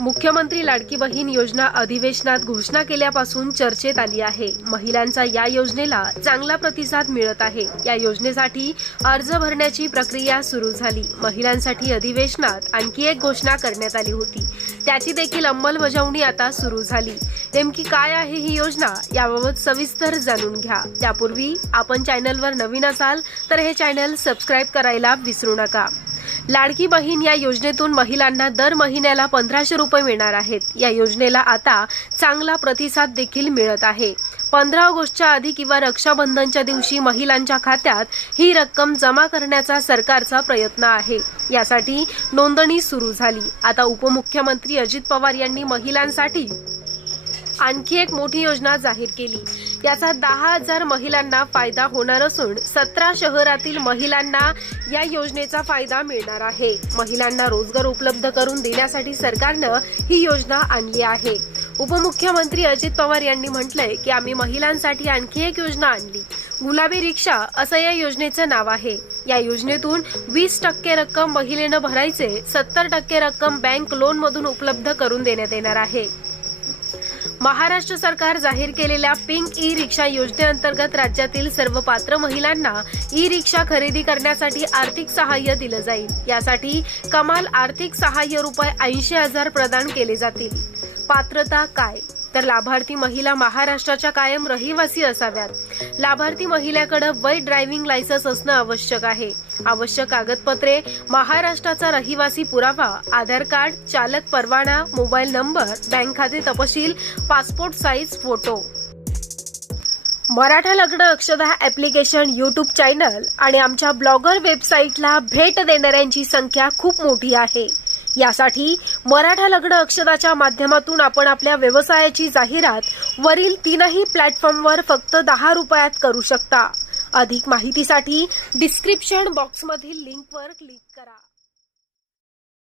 मुख्यमंत्री लाडकी बहीण योजना अधिवेशनात घोषणा केल्यापासून चर्चेत आली आहे. महिलांचा या योजनेला चांगला प्रतिसाद मिळत आहे. या योजनेसाठी अर्ज भरण्याची प्रक्रिया सुरू झाली. महिलांसाठी अधिवेशनात आणखी एक घोषणा करण्यात आली होती. त्याची देखील अंमलबजावणी आता सुरू झाली. नेमकी काय आहे ही योजना याबाबत सविस्तर जाणून घ्या. त्यापूर्वी आपण चॅनलवर नवीन असाल तर हे चॅनल सबस्क्राईब करायला विसरू नका. लाडकी बहीण या योजनेतून महिलांना दर महिन्याला पंधराशे रुपये मिळणार आहेत. या योजनेला आता चांगला प्रतिसाद देखील मिळत आहे. पंधरा ऑगस्टच्या आधी किंवा रक्षाबंधनच्या दिवशी महिलांच्या खात्यात ही रक्कम जमा करण्याचा सरकारचा प्रयत्न आहे. यासाठी नोंदणी सुरू झाली. आता उपमुख्यमंत्री अजित पवार यांनी महिलांसाठी आणखी एक मोठी योजना जाहीर केली. याचा दहा हजार महिलांना फायदा होणार असून सतरा शहरातील महिलांना या योजनेचा फायदा मिळणार आहे. महिलांना रोजगार उपलब्ध करून देण्यासाठी सरकारनं ही योजना आणली आहे. उपमुख्यमंत्री अजित पवार यांनी म्हटलंय की आम्ही महिलांसाठी आणखी एक योजना आणली. गुलाबी रिक्षा असं या योजनेचं नाव आहे. या योजनेतून वीस टक्के रक्कम महिलेनं भरायचे सत्तर टक्के रक्कम बँक लोन मधून उपलब्ध करून देण्यात येणार आहे. महाराष्ट्र सरकार जाहीर केलेल्या पिंक ई रिक्षा योजनेअंतर्गत राज्यातील सर्व पात्र महिलांना ई रिक्षा खरेदी करण्यासाठी आर्थिक सहाय्य दिलं जाईल. यासाठी कमाल आर्थिक सहाय्य रुपये ऐंशी हजार प्रदान केले जातील. पात्रता काय? तर लाभार्थी महिला महाराष्ट्राच्या कायम रहिवासी असाव्यात. लाभार्थी महिलेकडे वैध ड्रायव्हिंग लायसन्स असणं आवश्यक आहे. आवश्यक कागदपत्रे महाराष्ट्राचा रहिवासी पुरावा आधार कार्ड चालक परवाना मोबाईल नंबर बँक खाते तपशील पासपोर्ट साईज फोटो. मराठा लग्न अक्षदा ॲप्लिकेशन यूट्यूब चॅनल आणि आमच्या ब्लॉगर वेबसाईटला भेट देणाऱ्यांची संख्या खूप मोठी आहे. यासाठी मराठा लग्न अक्षदाच्या माध्यमातून आपण आपल्या व्यवसायाची जाहिरात वरील तीनही प्लॅटफॉर्मवर फक्त दहा रुपयात करू शकता. अधिक माहितीसाठी डिस्क्रिप्शन बॉक्समधील लिंकवर क्लिक करा.